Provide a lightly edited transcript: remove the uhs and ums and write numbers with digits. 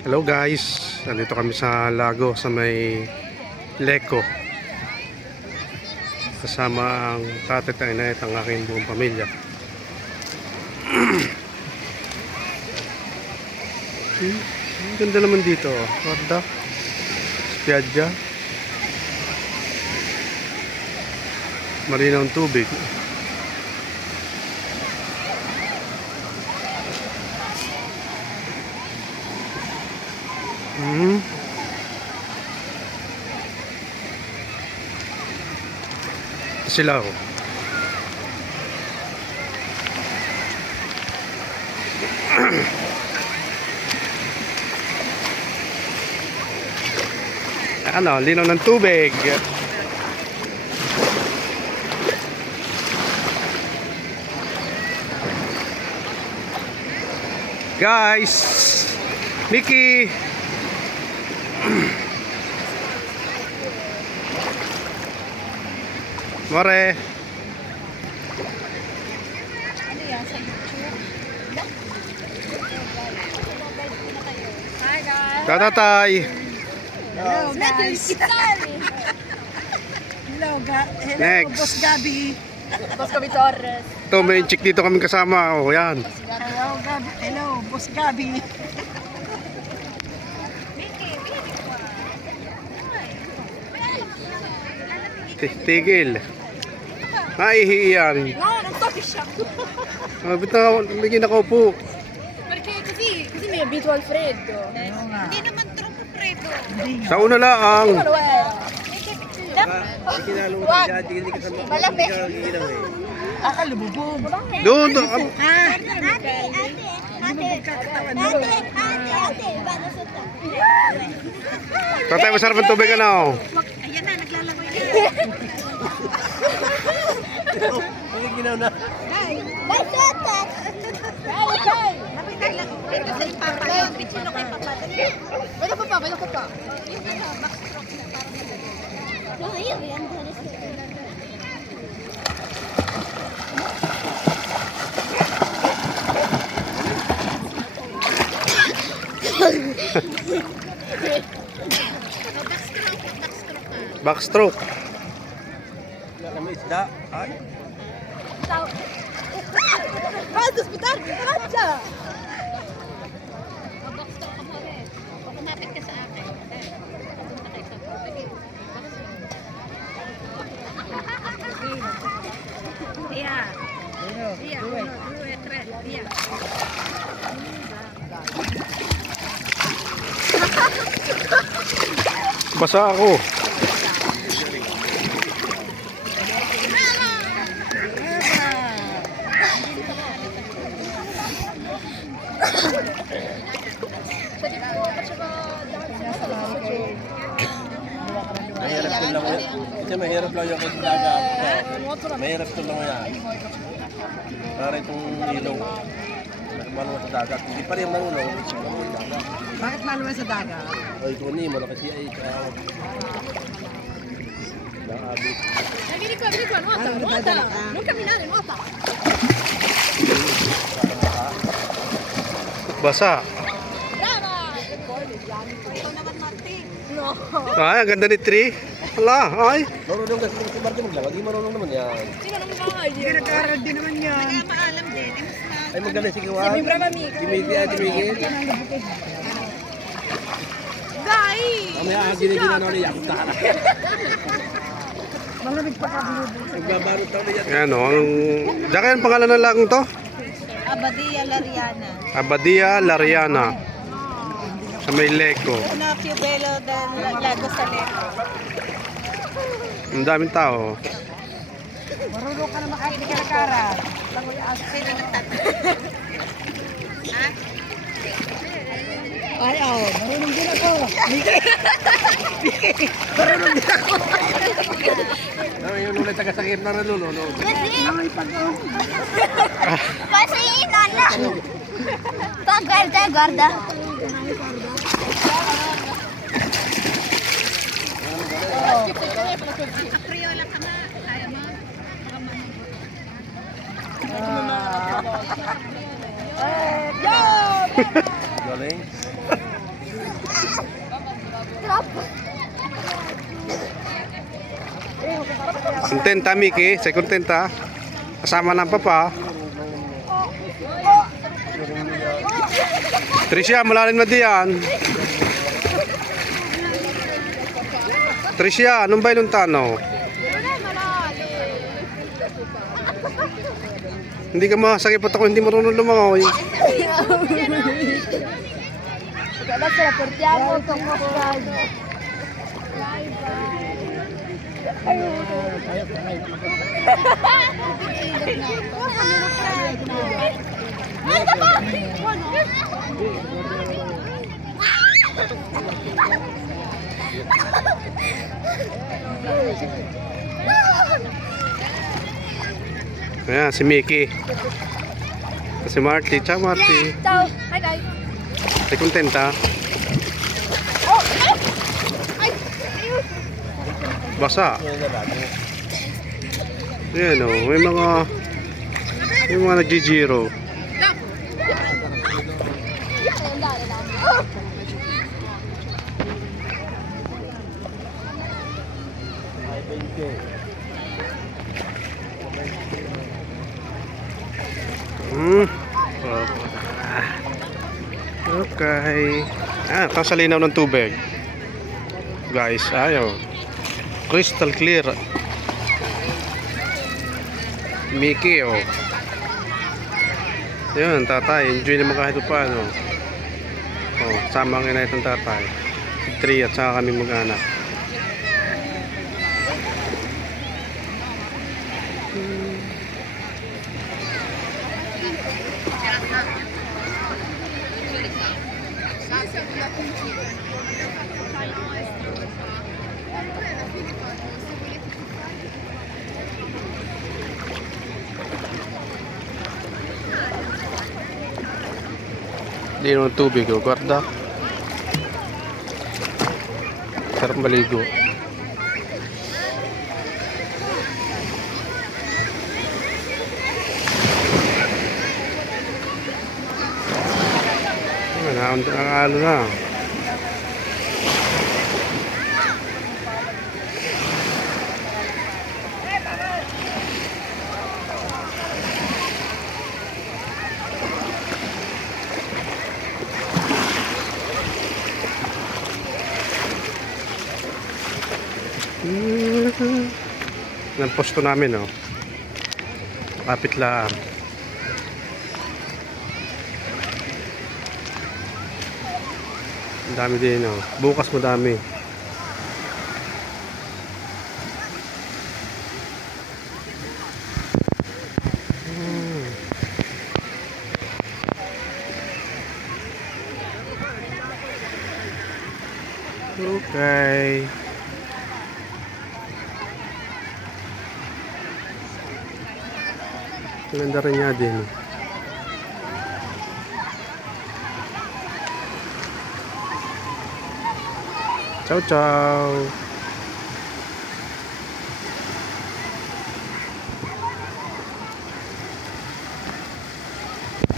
Hello guys, nandito kami sa Lago sa may Leco. Kasama ang tatay at inay at ang aking buong pamilya. Ang ganda naman dito. What Spiaggia. Malinaw ang tubig. Sila ako. Ano, linaw ng tubig. Guys, Mickey. More. Ano yan sa YouTube? Hi guys! Tatatay. Hello guys! Hello, Next. Boss Gabi! Boss Gabi Torres! Ito, may chick dito kami kasama. O, yan. Hello, Gabi! Hello, Boss Gabi! Tigil. Ay, hiyan. Nag-coffee shop! Bitaw, bigyan ako po. Kasi may visual Fredo. Hindi naman truko Fredo. Sa una lang. Wag! Malapit! Akalububog! Doon. Tatay, masarap ang tubig ano. Ayan na, naglalaro yan. Ano ginaw na? Ito sa ipapa. Yung pichino kay papa. Ito pa pa, ito pa pa. Backstroke. Wala kami isda. Ay. Sa hospital! Kacha! Kumapit ka sa akin. Pupunta kayo sa tubig. Yeah. Yeah. 1, 2, 3. Yeah. Basa ako. Mahirap ko lang yan. Kasi mahirap lang yung dagat. Mahirap ko lang yan. Para itong ilong. Maluwa sa dagat. Hindi pa rin maluwa. Bakit maluwa sa dagat? Ay, ito ni, malaki siya ay kaawag. Nakabit. Vieni qua, nuota. Non camminare, nuota. Basa. Brava! Ikaw naman, Martin. No. Ay, ang ganda ni Tree. Wala, ay. Marunong kasi si Martin maglawag. Hindi marunong naman yan. Sino nang bahay? Hindi nag-aaral din naman yan. Kaya maalam din. Ay, magaling si Kiwan. Mi brava amica. Tumigil. Dai! Mamaya ginigina na ulit. Ako tahan. Malamig pa ka binubo. Magbabarot na ulit yan. Ayan o. Diyan kaya ang pangalan ng lagong to? Abadia Lariana. Abadia Lariana. Sa may Leco. Una Piubelo del Lago Salento. Ang daming tao. Marunong ka na makakita ka kara. Sino nagtatanong? Ha? Ay, oh, marunong din ako. Ano yung ulit tagasakit na nalulo? Ay, pag-oh. Kasi inana. Pag guarda. Apriola ka na. Kaya mo? Yo! Galing. Kontenta, Mickey? Say kontenta? Kasama ng papa. Tricia, malalim na diyan. Tricia, anong ba yung tano? Hindi ka masakipot ako, hindi marunong lumangoy. Adesso la portiamo con Moscato. Ayan, si Mickey. Si Marty. Ciao, Marty. Ciao, hi guys. Say kontenta? Basa. Ayan o, may mga nagjijiro. Okay. Ito sa linaw ng tubig. Guys, ayaw. Crystal clear. Mickey, oh. Yun, tatay. Enjoy naman kahit paano. Oh, sama ang ina itong tatay. Si Tri at saka kami mag-anak. Hindi naman tubig, oh. Guarda. Sarap maligo. Nakakalo na. Ng posto namin, oh. Kapit lang. Ang dami din, oh. Bukas madami. Okay. Ganda rin niya din. Ciao, ciao.